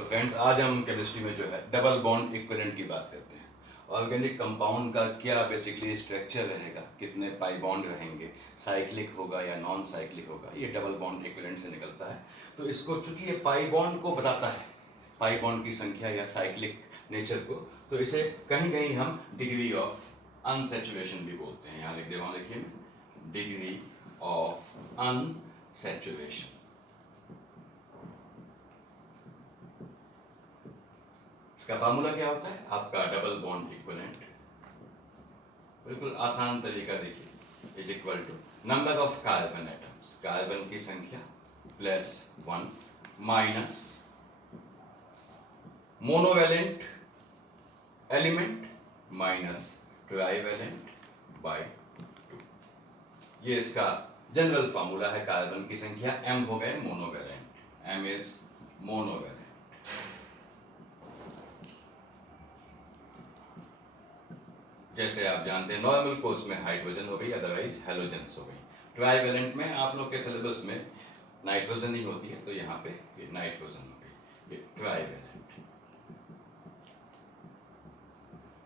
तो फ्रेंड्स आज हम केमिस्ट्री में जो है डबल बॉन्ड इक्विवेलेंट की बात करते हैं। ऑर्गेनिक कंपाउंड का क्या बेसिकली स्ट्रक्चर रहेगा, कितने पाई बॉन्ड रहेंगे, साइक्लिक होगा या नॉन साइक्लिक होगा, ये डबल बॉन्ड इक्विवेलेंट से निकलता है। तो इसको चूंकि ये पाई बॉन्ड को बताता है, पाई बॉन्ड की संख्या या साइक्लिक नेचर को, तो इसे कहीं कहीं हम डिग्री ऑफ अनसैचुरेशन भी बोलते हैं। यहाँ लिख दे, वहां लिखिए, डिग्री ऑफ अनसैचुरेशन। इसका फार्मूला क्या होता है आपका डबल बॉन्ड इक्विवेलेंट, बिल्कुल आसान तरीका देखिए, is equal to number of carbon atoms, carbon की संख्या plus 1 minus monovalent element minus trivalent by 2। ये इसका जनरल फार्मूला है। कार्बन की संख्या m हो गए मोनोवैलेंट, m इज मोनोवैलेंट। जैसे आप जानते हैं नॉर्मल कोर्स में हाइड्रोजन हो गई, अदरवाइज हेलोजेंस हो गई। ट्राइवैलेंट में आप लोग के सिलेबस में नाइट्रोजन ही होती है, तो यहाँ पे ये नाइट्रोजन हो गई, ये ट्राइवैलेंट।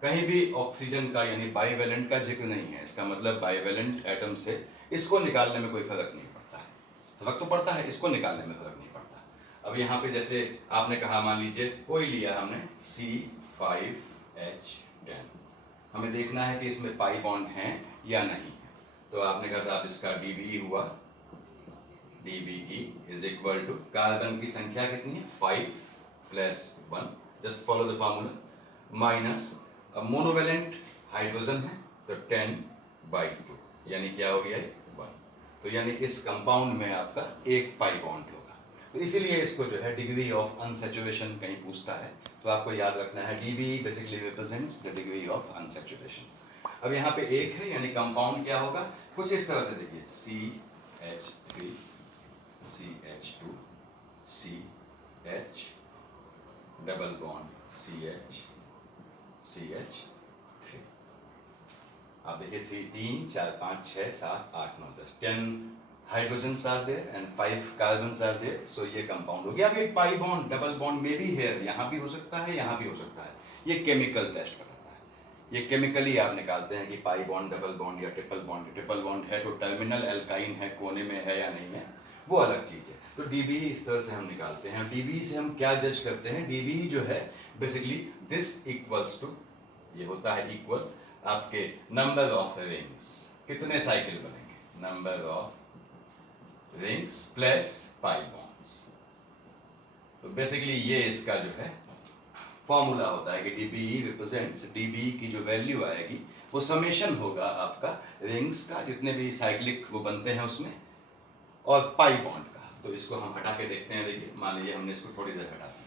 कहीं भी ऑक्सीजन का यानी बाइवैलेंट का जिक्र नहीं है। इसका मतलब बाइवैलेंट एटम से इसको निकालने में कोई फर्क नहीं पड़ता है। फर्क तो पड़ता है, इसको निकालने में फर्क नहीं पड़ता। अब यहाँ पे जैसे आपने कहा, मान लीजिए कोई लिया हमने C5H10, हमें देखना है कि इसमें पाई बॉन्ड हैं या नहीं है। तो आपने कहा साहब इसका DBE हुआ, DBE is equal to carbon की संख्या कितनी है 5 plus 1, just follow the formula, minus अब मोनोवैलेंट हाइड्रोजन है तो 10/2, यानी क्या हो गया 1। तो यानी इस कंपाउंड में आपका एक पाई बॉन्ड होगा। तो इसीलिए इसको जो है डिग्री ऑफ अनसैचुरेशन कहीं पूछता है, तो आपको याद रखना है DBE basically represents the degree of unsaturation. अब यहाँ पे एक है यानी कंपाउंड क्या होगा, कुछ इस तरह से देखिए, CH3 CH2 CH double bond CH CH3। आप देखिए 3 4 5 6 7 8 9 10 10 hydrogens are there and 5 carbons are there. So ये कंपाउंड हो गया। अब एक पाई बॉन्ड डबल बॉन्ड में भी है, यहाँ भी हो सकता है, यहाँ भी हो सकता है। ये केमिकल टेस्ट बताता है। ये केमिकली आप निकालते हैं कि पाई बॉन्ड डबल बॉन्ड या ट्रिपल बॉन्ड। ट्रिपल बॉन्ड है तो टर्मिनल एल्काइन है, कोने में है या नहीं है, वो अलग चीज है। तो DBE इस तरह से हम निकालते हैं। DBE से हम क्या जज करते हैं, DBE जो है बेसिकली दिस इक्वल्स टू, ये होता है इक्वल आपके नंबर ऑफ रिंग्स, कितने साइकिल बनेंगे, number of rings plus pi bonds. तो बेसिकली ये इसका जो है फॉर्मूला होता है कि DBE रिप्रेजेंट्स, DBE की जो वैल्यू आएगी वो समेशन होगा आपका रिंग्स का, जितने भी साइक्लिक वो बनते हैं उसमें, और पाई बॉन्ड का। तो इसको हम हटा के देखते हैं। देखिए मान लीजिए हमने इसको थोड़ी देर हटा दिया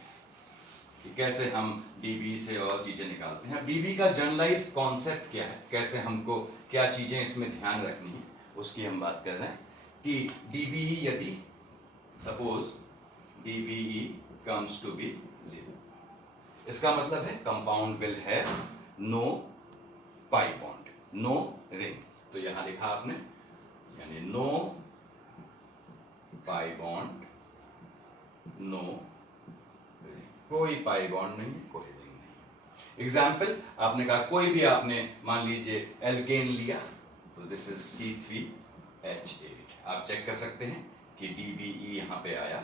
कि कैसे हम DBE से और चीजें निकालते हैं। DBE का जनरलाइज कॉन्सेप्ट क्या है, कैसे हमको क्या चीजें इसमें ध्यान रखनी है, उसकी हम बात कर रहे हैं। कि DBE यदि suppose DBE comes to be 0, इसका मतलब है compound will have no pi bond, no ring. तो यहां लिखा आपने, यानी no pi bond, no ring, कोई पाई बॉन्ड नहीं, कोई रिंग नहीं। एग्जाम्पल आपने कहा, कोई भी आपने मान लीजिए एल्केन लिया, तो दिस इज C3H8। आप चेक कर सकते हैं कि DBE यहां पे आया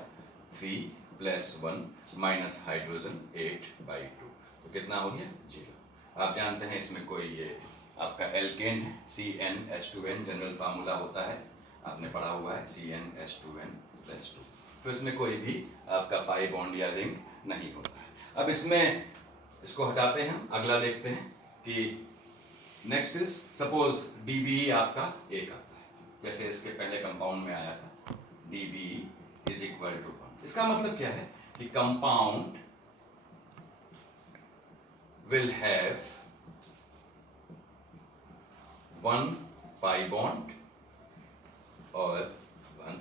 3 प्लस 1 माइनस हाइड्रोजन 8/2, तो कितना हो गया 0। आप जानते हैं इसमें कोई ये आपका एल्केन है, CnH2n, जनरल फार्मूला होता है, आपने पढ़ा हुआ है CnH2n+2। तो इसमें कोई भी आपका पाई बॉन्ड या रिंग नहीं होता है। अब इसमें इसको हटाते हैं, अगला देखते हैं कि नेक्स्ट इज सपोज DBE आपका एक आता है, जैसे इसके पहले कंपाउंड में आया था DBE इज इक्वल टू 1। इसका मतलब क्या है कि compound will have 1 pi bond और 1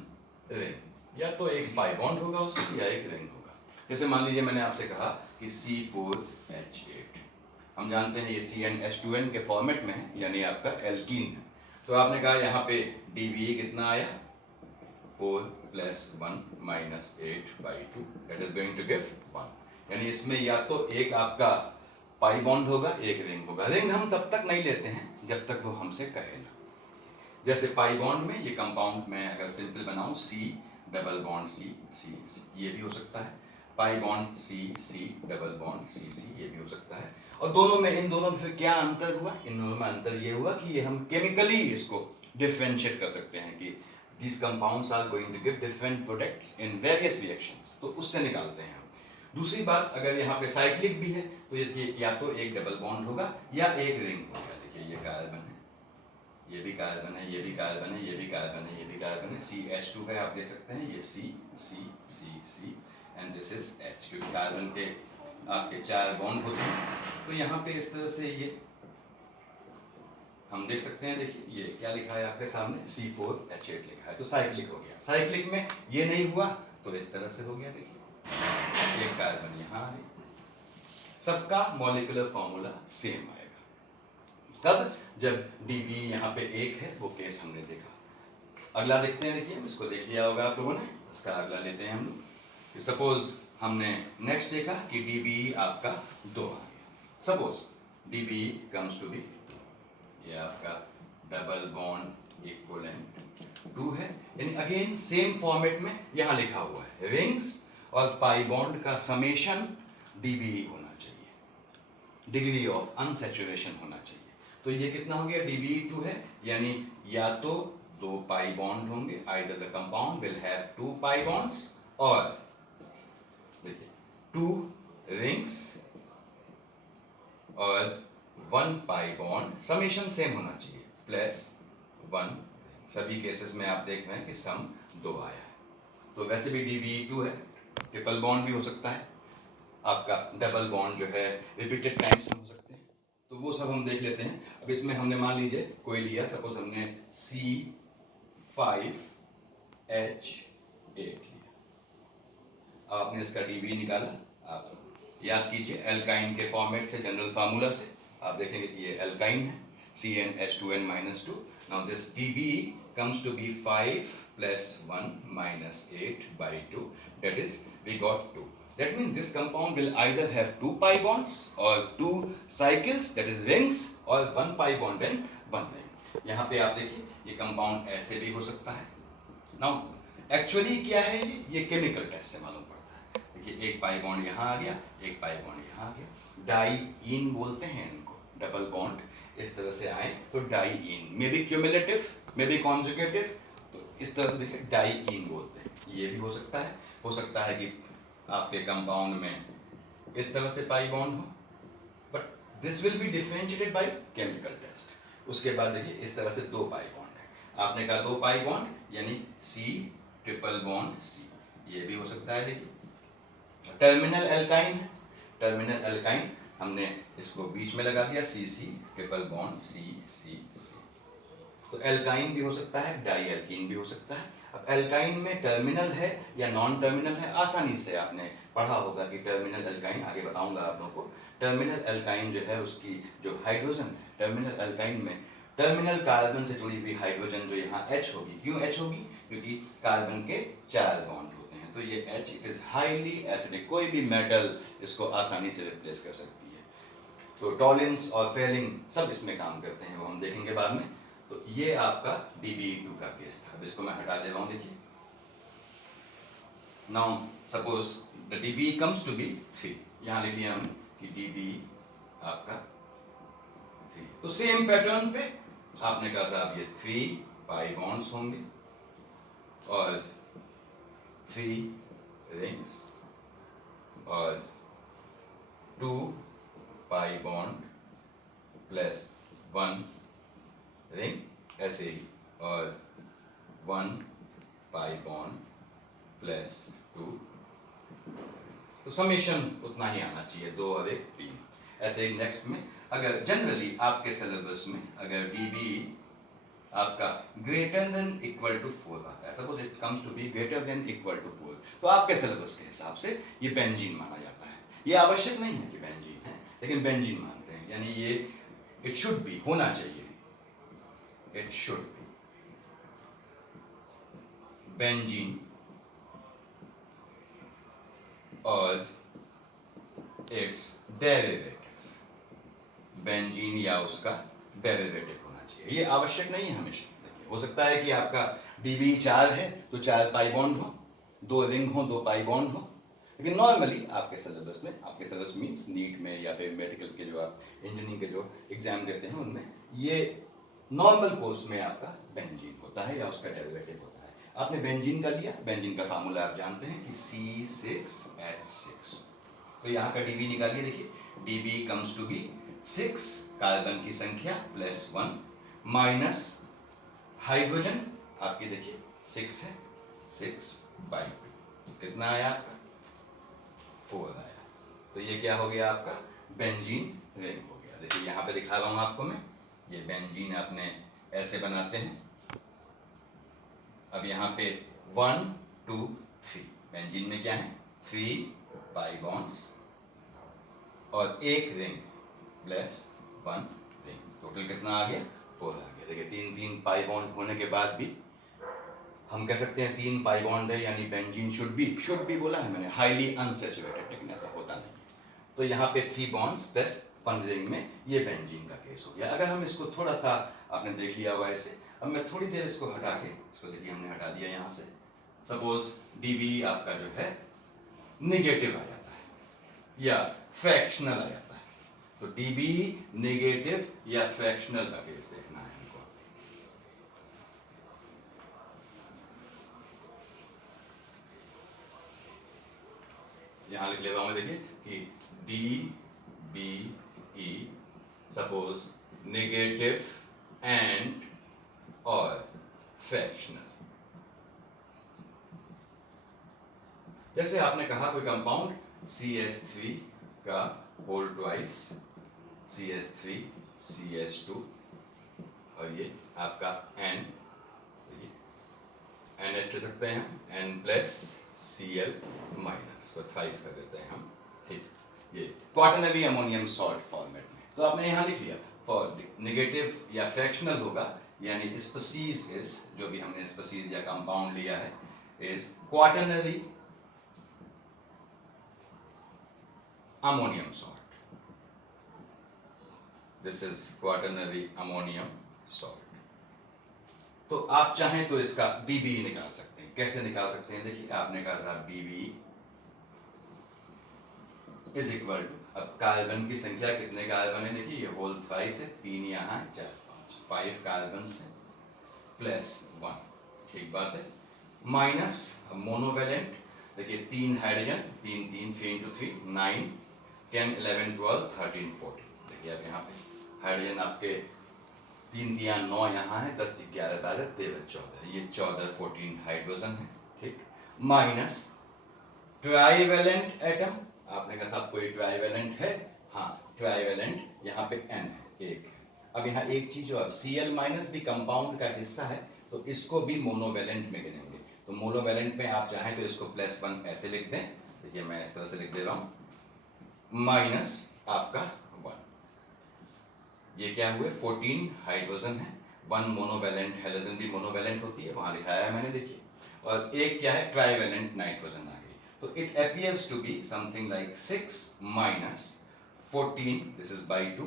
रिंग, या तो एक पाई बॉन्ड होगा उसमें या एक रिंग होगा। जैसे मान लीजिए मैंने आपसे कहा कि C4H8, हम जानते हैं ये CnH2n के फॉर्मेट में है, यानी आपका एल्कीन है। तो आपने कहा यहाँ पे DBE कितना आया 4 plus 1 minus 8/2, that is going to give 1। यानी इसमें या तो एक आपका पाई बॉन्ड होगा, एक रिंग होगा। रिंग हम तब तक नहीं लेते हैं जब तक वो हमसे कहे ना। जैसे पाई बॉन्ड में ये कंपाउंड में अगर सिंपल बनाऊं सी डबल बॉन्ड सी सी सी, ये भी हो सकता है। Pi bond C C double bond C C, ये भी हो सकता है। और दोनों में, इन दोनों में फिर क्या अंतर हुआ? इन दोनों में अंतर ये हुआ कि ये हम केमिकली इसको डिफरेंशिएट कर सकते हैं कि these compounds are going to give different products in various reactions, तो उससे निकालते हैं हम। दूसरी बात, अगर यहाँ पे साइक्लिक भी है तो ये या तो एक डबल बॉन्ड होगा या एक रिंग होगा। देखिए ये कार्बन है, ये भी कार्बन है, ये भी कार्बन है, ये भी कार्बन है, ये भी कार्बन है, CH2 है, आप देख सकते हैं, ये C C C C and this is H, क्योंकि कार्बन के आपके 4 बॉन्ड होते हैं। तो यहाँ पे इस तरह से ये हम देख सकते हैं। देखिए ये क्या लिखा है आपके सामने, C4H8 लिखा है, तो साइक्लिक हो गया। साइक्लिक में ये नहीं हुआ तो इस तरह से हो गया। देखिए एक कार्बन यहाँ आ गया, सबका मॉलिक्यूलर फॉर्मूला सेम आएगा। तब जब DB यहाँ पे 1 है, वो केस हमने देखा। अगला देखते हैं। देखिए इसको देख लिया होगा आप लोगों ने, इसका अगला लेते हैं हम लोग। सपोज हमने नेक्स्ट देखा कि DB आपका 2 आ गया। Suppose DB comes to be, ये आपका डबल बॉन्ड इक्विवेलेंट 2 है, यानी अगेन सेम फॉर्मेट में यहाँ लिखा हुआ है रिंग्स और पाई बॉन्ड का समेशन DBE होना चाहिए, डिग्री ऑफ अनसैचुरेशन होना चाहिए। तो ये कितना हो गया? DBE 2 है, यानी या तो 2 पाई बॉन्ड होंगे, either the compound will have 2 pi bonds, और देखिए 2 रिंग्स और 1 पाई बॉन्ड, समेशन सेम होना चाहिए, प्लस 1। सभी केसेस में आप देख रहे हैं कि सम 2 आया है। तो वैसे भी DBE 2 है, ट्रिपल बॉन्ड भी हो सकता है, आपका डबल बॉन्ड जो है रिपीटेड टाइम्स में हो सकते हैं, तो वो सब हम देख लेते हैं। अब इसमें हमने मान लीजिए कोई लिया, सपोज हमने C5H8 लिया, आपने इसका DBE निकाला। आप याद कीजिए एल्काइन के फॉर्मेट से, जनरल फार्मूला से आप देखेंगे कि ये एल्काइन है, CnH2n-2। Now this DBE comes to be 5 plus 1 minus 8 by 2, that is we got 2. That means this compound will either have 2 pi bonds or 2 cycles, that is rings, or 1 pi bond and 1 ring. यहाँ पे आप देखिए ये compound ऐसे भी हो सकता है। नाउ एक्चुअली क्या है ये केमिकल टेस्ट से मालूम पड़ता है। देखिए एक पाई बॉन्ड यहाँ आ गया, एक पाई बॉन्ड यहाँ आ गया, डाई-इन बोलते हैं इनको। डबल बॉन्ड इस तरह से आए तो diene, may be cumulative, may be conjugative, तो इस तरह से देखिए डाई-इन बोलते हैं। ये भी हो सकता है कि आपके कंपाउंड में इस तरह से पाई बॉन्ड हो, but this will be differentiated by chemical test. उसके बाद देखिए इस तरह से 2 पाई बॉन्ड है, आपने कहा 2 पाई बॉन्ड यानी C ट्रिपल बॉन्ड C, ये भी हो सकता है। देखिए टर्मिनल एल्काइन है, टर्मिनल एल्काइन हमने इसको बीच में लगा दिया, CC ट्रिपल बॉन्ड C। तो एल्काइन भी हो सकता है, डाई एल्कीन भी हो सकता है। अब एल्काइन में टर्मिनल है या नॉन टर्मिनल है, आसानी से आपने पढ़ा होगा कि टर्मिनल एल्काइन, आगे बताऊंगा आप लोगों को। टर्मिनल एल्काइन जो है उसकी जो हाइड्रोजन है, टर्मिनल एल्काइन में टर्मिनल कार्बन से जुड़ी हुई हाइड्रोजन जो यहाँ H होगी। क्यों H होगी? क्योंकि कार्बन के 4 बॉन्ड होते हैं, तो ये H it is highly acidic, कोई भी मेटल इसको आसानी से रिप्लेस कर सकती है। तो टॉलिन्स और फेलिंग सब इसमें काम करते हैं, वो हम देखेंगे बाद में। तो ये आपका DBE 2 का केस था। अब इसको मैं हटा दे रहा हूं। देखिए now suppose the DBE comes to be 3, यहां लिख लिया हमने कि DBE आपका 3। तो सेम पैटर्न पे आपने कहा साहब ये 3 पाई बॉन्ड्स होंगे और 3 रिंग्स और 2 पाई बॉन्ड प्लस 1 रिंग, ऐसे ही, और 1 पाई बॉन्ड प्लस 2, तो समेशन उतना ही आना चाहिए, 2 और 1 3। ऐसे ही नेक्स्ट में अगर जनरली आपके सिलेबस में अगर DBE आपका ग्रेटर देन इक्वल टू 4 आता है, suppose it comes to be greater than equal to 4, तो आपके सिलेबस के हिसाब से ये बेंजीन माना जाता है। ये आवश्यक नहीं है कि बेंजीन है, लेकिन बेंजीन मानते हैं, यानी ये इट शुड बी, होना चाहिए, it should be benzene और इट्स डेरिवेटिव। बेंजीन या उसका डेरिवेटिव होना चाहिए। ये आवश्यक नहीं है हमेशा। देखिए, हो सकता है कि आपका डीबी 4 है तो 4 पाई बॉन्ड हो, 2 रिंग हो, 2 पाई बॉन्ड हो। लेकिन नॉर्मली आपके सिलेबस में, आपके सिलेबस मीन्स नीट में या फिर मेडिकल के जो आप इंजीनियरिंग के जो एग्जाम देते हैं उनमें ये नॉर्मल कोर्स में आपका बेंजीन होता है या उसका डेरिवेटिव होता है। आपने बेंजीन का लिया, बेंजीन का फार्मूला आप जानते हैं कि C6H6। तो यहाँ का डीबी निकालिए। देखिए DB comes to be 6 carbon की संख्या प्लस 1 माइनस हाइड्रोजन आपकी देखिए 6 है, 6/2 कितना आया आपका 4 आया। तो ये क्या हो गया आपका बेंजीन रिंग हो गया। देखिए यहाँ पे दिखा रहा हूँ आपको मैं, ये बेंजीन आपने ऐसे बनाते हैं। अब यहाँ पे 1 2 3 बेंजीन में क्या है 3 पाई बॉन्ड्स और एक रिंग प्लस 1 रिंग, टोटल कितना आ गया 4 आ गया। देखिए 3 पाई बॉन्ड होने के बाद भी हम कह सकते हैं 3 पाई बॉन्ड है, यानी बेंजीन शुड बी बोला है मैंने, हाईली अनसैचुरेटेड, लेकिन ऐसा होता नहीं। तो यहाँ पे 3 बॉन्ड्स प्लस 1 रिंग में ये बेंजीन का केस हो गया। अगर हम इसको थोड़ा सा, आपने देख लिया हुआ ऐसे, अब मैं थोड़ी देर इसको हटा के, इसको देखिए हमने हटा दिया यहाँ से। सपोज डीबी आपका जो है निगेटिव आ जाता है या फ्रैक्शनल आ जाता है, तो डीबी नेगेटिव या फ्रैक्शनल का केस देखना है हमको। यहां लिख लेगा मैं, देखिए कि D B E suppose negative and और फ्रैक्शनल। जैसे आपने कहा कोई कंपाउंड CH3 का होल ट्वाइस CH3 CH2 और ये आपका N, NH ले सकते हैं N प्लस Cl माइनस, तो थ्राइस कर देते हैं हम, ठीक। ये क्वाटरनरी अमोनियम सॉल्ट फॉर्मेट में, तो आपने यहाँ लिख लिया फॉर नेगेटिव या फ्रैक्शनल होगा, यानी स्पीसीज इज, जो भी हमने स्पीसीज या कंपाउंड लिया है, is quaternary ammonium salt. This is quaternary ammonium salt. तो आप चाहें तो इसका dB निकाल सकते हैं। कैसे निकाल सकते हैं? देखिए आपने कहा साहब dB इज इक्वल टू, अब कार्बन की संख्या कितने कार्बन है, देखिए ये होल थ्राइस है, 3 यहाँ 4 5 कार्बन है प्लस 1, ठीक बात है, माइनस मोनोवेलेंट, देखिए 3 हाइड्रोजन, 3 3 3 into 3 9 10 11 12 13 14। देखिए अब यहाँ पे हाइड्रोजन आपके 3 दिया 9 यहाँ है, 10 11 12 13 14, ये 14 14 हाइड्रोजन है, ठीक, माइनस ट्राइवेलेंट एटम, आपने कहा साहब कोई ट्राइवेलेंट है, हाँ ट्राइवेलेंट यहाँ पे N है, एक है। अब यहाँ एक चीज और, Cl माइनस भी कंपाउंड का हिस्सा है, तो इसको भी मोनोवेलेंट में गिनेंगे। तो मोनोवेलेंट में आप चाहें तो इसको +1 ऐसे लिख दें, देखिए मैं इस तरह से लिख दे रहा हूँ, माइनस आपका 1, ये क्या हुए 14 हाइड्रोजन है, 1 मोनोवेलेंट, हाइड्रोजन भी मोनोवेलेंट होती है, वहां लिखाया है मैंने, देखिए, और एक क्या है ट्राइवेलेंट नाइट्रोजन आ गई। तो it appears to be something like 6 minus 14, this is by 2।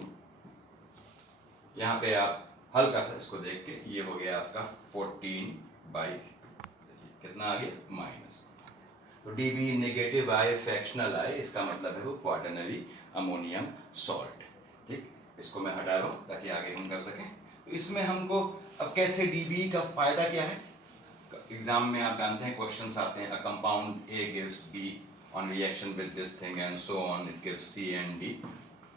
यहाँ पे आप हल्का सा इसको देख के, ये हो गया आपका 14/2, कितना आ गया माइनस। तो डीबी नेगेटिव आए, फ्रैक्शनल आए, इसका मतलब है वो क्वाटरनरी अमोनियम सॉल्ट, ठीक। इसको मैं हटा रहा हूँ ताकि आगे हम कर सकें। तो इसमें हमको अब कैसे डीबी का फायदा क्या है, एग्जाम में आप जानते हैं क्वेश्चंस आते हैं, a compound A gives B on reaction with this thing and so on it gives C and D.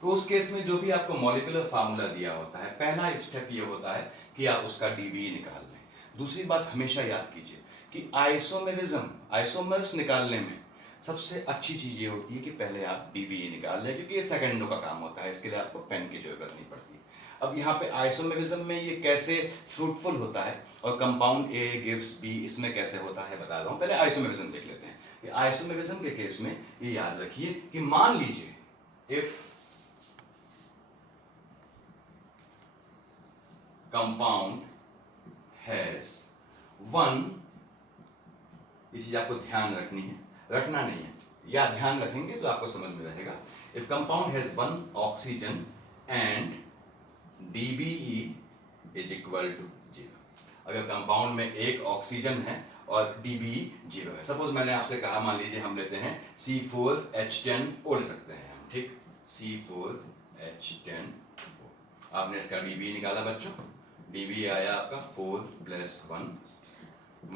तो उस केस में जो भी आपको मॉलिक्यूलर फार्मूला दिया होता है, पहला स्टेप ये होता है कि आप उसका डीबी निकाल लें। दूसरी बात हमेशा याद कीजिए कि आइसोमेरिज्म, आइसोमर्स निकालने में सबसे अच्छी चीज ये होती है कि पहले आप डीबी निकाल लें, क्योंकि ये सेकंडों का काम होता है, इसके लिए आपको पेन की जरूरत नहीं पड़ती। अब यहाँ पे आइसोमेरिज्म में ये कैसे फ्रूटफुल होता है और कंपाउंड ए गिव्स बी इसमें कैसे होता है बता रहा हूँ। पहले आइसोमेरिज्म देख लेते हैं। ये आइसोमेरिज्म के केस में ये याद रखिए कि मान लीजिए इफ कंपाउंड हैज 1, ये चीज आपको ध्यान रखनी है, रखना नहीं है, या ध्यान रखेंगे तो आपको समझ में रहेगा। If compound has 1 oxygen and DBE is equal to 0, अगर कंपाउंड में एक ऑक्सीजन है और DBE 0 है। सपोज मैंने आपसे कहा, मान लीजिए हम लेते हैं C4H10O ले सकते हैं हम, ठीक, C4H10O। आपने इसका DBE निकाला बच्चों, DBE आया आपका 4 + 1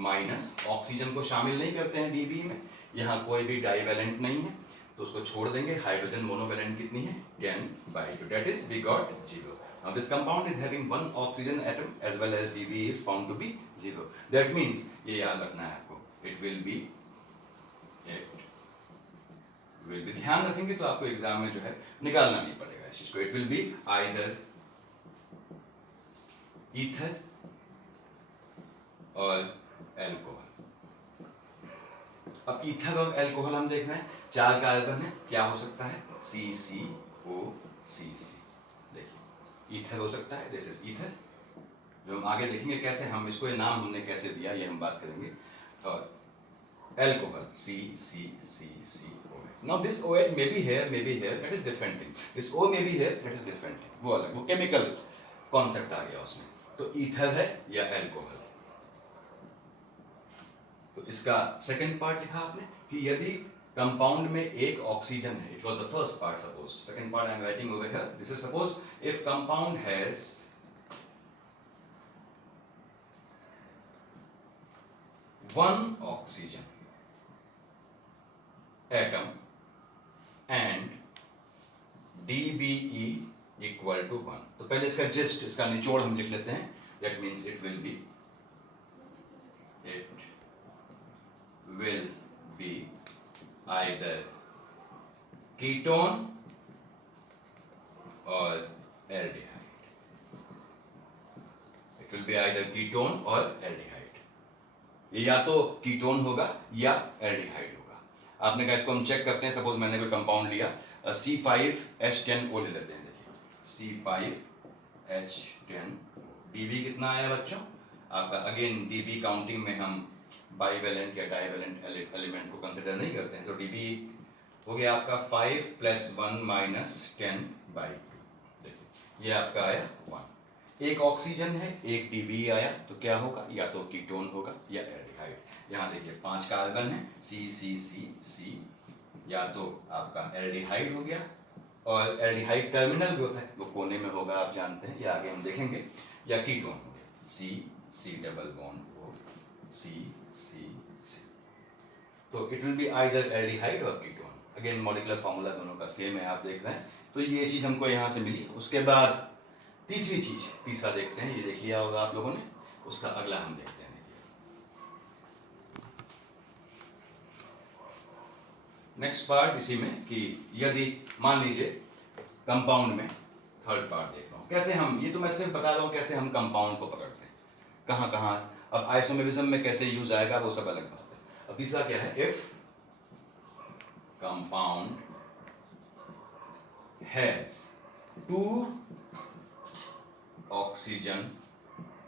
माइनस, ऑक्सीजन को शामिल नहीं करते हैं DBE में, यहाँ कोई भी डाइवेलेंट नहीं है तो उसको छोड़ देंगे। हाइड्रोजन मोनोवेलेंट कितनी है, 10/2, that is we got 0। Now this compound is having 1 oxygen atom as well as DBE is found to be 0. That means ये याद रखना है आपको, it will be ध्यान रखेंगे तो आपको एग्जाम में जो है निकालना नहीं पड़ेगा इस चीज को। It will be either ether और अल्कोहल। अब ईथर और अल्कोहल हम देख रहे हैं, 4 कार्बन है, क्या हो सकता है, CCOCC। देखिए ईथर हो सकता है, दिस इज ईथर, जो हम आगे देखेंगे कैसे हम इसको, ये नाम हमने कैसे दिया ये हम बात करेंगे। और alcohol CCCCOH। Now this OH may be here, that is different thing. This O may be here, that is different thing. वो अलग, वो केमिकल कॉन्सेप्ट आ गया उसमें। तो ईथर है या अल्कोहल। तो इसका सेकंड पार्ट लिखा आपने कि यदि कंपाउंड में एक ऑक्सीजन है, it was the first part, suppose second part I am writing over here, this is suppose if compound has 1 oxygen atom and DBE equal to 1। तो पहले इसका जिस्ट, इसका निचोड़ हम लिख लेते हैं, that means it will be either ketone or aldehyde. It will be either ketone or aldehyde. ये या तो कीटोन होगा या एल्डिहाइड होगा। आपने कहा इसको हम चेक करते हैं। सपोज मैंने कोई कंपाउंड लिया C5H10O ले लेते हैं। देखिए C5H10, DB कितना आया बच्चों आपका, अगेन DB काउंटिंग में हम बाइवेलेंट या डाइवेलेंट एलिमेंट को कंसिडर नहीं करते हैं, तो DB हो गया आपका 5 + 1 - 10/2। देखिए ये आपका आया 1। एक ऑक्सीजन है, एक DB आया, तो क्या होगा, या तो कीटोन होगा या एल्डिहाइड। यहाँ देखिए 5 कार्बन है, CCCC, या तो आपका एल्डिहाइड हो गया, और एल्डिहाइड टर्मिनल ग्रुप है, वो कोने में होगा, आप जानते हैं, या आगे हम देखेंगे, या कीटोन हो गया, C CC। तो it will be either aldehyde और कीटोन। अगेन मॉलिक्यूलर फार्मूला दोनों का सेम है, आप देख रहे हैं। तो ये चीज हमको यहाँ से मिली। उसके बाद तीसरी चीज, तीसरा देखते हैं, ये देख लिया होगा आप लोगों ने, उसका अगला हम देखते हैं। नेक्स्ट पार्ट इसी में कि यदि मान लीजिए कंपाउंड में, थर्ड पार्ट देख रहा हूँ कैसे हम, ये तो मैं सिर्फ बता रहा हूँ कैसे हम कंपाउंड को पकड़ते हैं, कहाँ कहाँ। अब आइसोमेरिज्म में कैसे यूज आएगा वो सब अलग बात है। अब तीसरा क्या है, if compound has 2 oxygen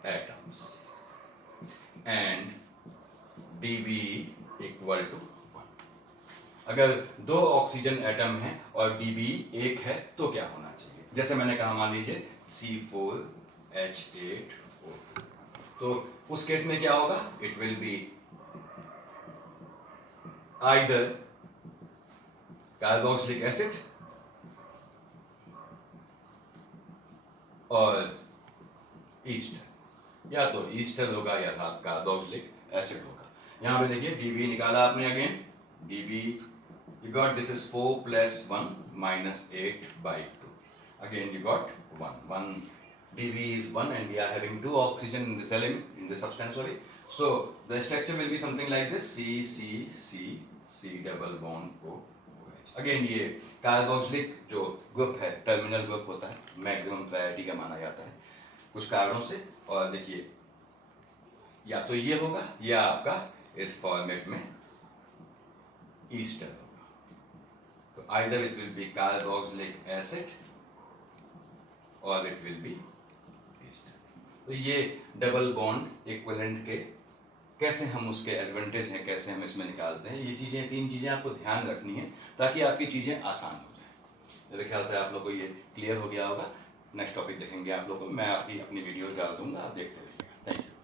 atoms and DB equal to 1। अगर 2 ऑक्सीजन एटम है और DB 1 है तो क्या होना चाहिए। जैसे मैंने कहा, मान लीजिए C4H8O, तो उस केस में क्या होगा, it will be either carboxylic acid और ईस्टर, या तो ईस्टर होगा या कार्बोक्सिलिक एसिड होगा। यहां पे देखिए DB निकाला आपने, again DB you got this is 4 + 1 - 8/2, again you got 1 DB is 1 and we are having 2 oxygen in this element, in this substance, sorry. So the structure will be something like this, C double bond OH। Again ये carboxylic जो group है, terminal group होता है, maximum priority का माना जाता है कुछ कारणों से। और देखिए या तो ये होगा या आपका इस फॉर्मेट में ईस्टर होगा। तो either it will be carboxylic acid और इट विल बी ईस्टर। तो ये डबल बॉन्ड इक्विवेलेंट के कैसे हम उसके एडवांटेज हैं, कैसे हम इसमें निकालते हैं, ये चीज़ें 3 चीज़ें आपको ध्यान रखनी है ताकि आपकी चीज़ें आसान हो जाए। मेरे ख्याल से आप लोग को ये क्लियर हो गया होगा। नेक्स्ट टॉपिक देखेंगे आप लोग को, मैं अपनी वीडियोज़ डाल दूँगा, आप देखते रहिएगा। Thank you.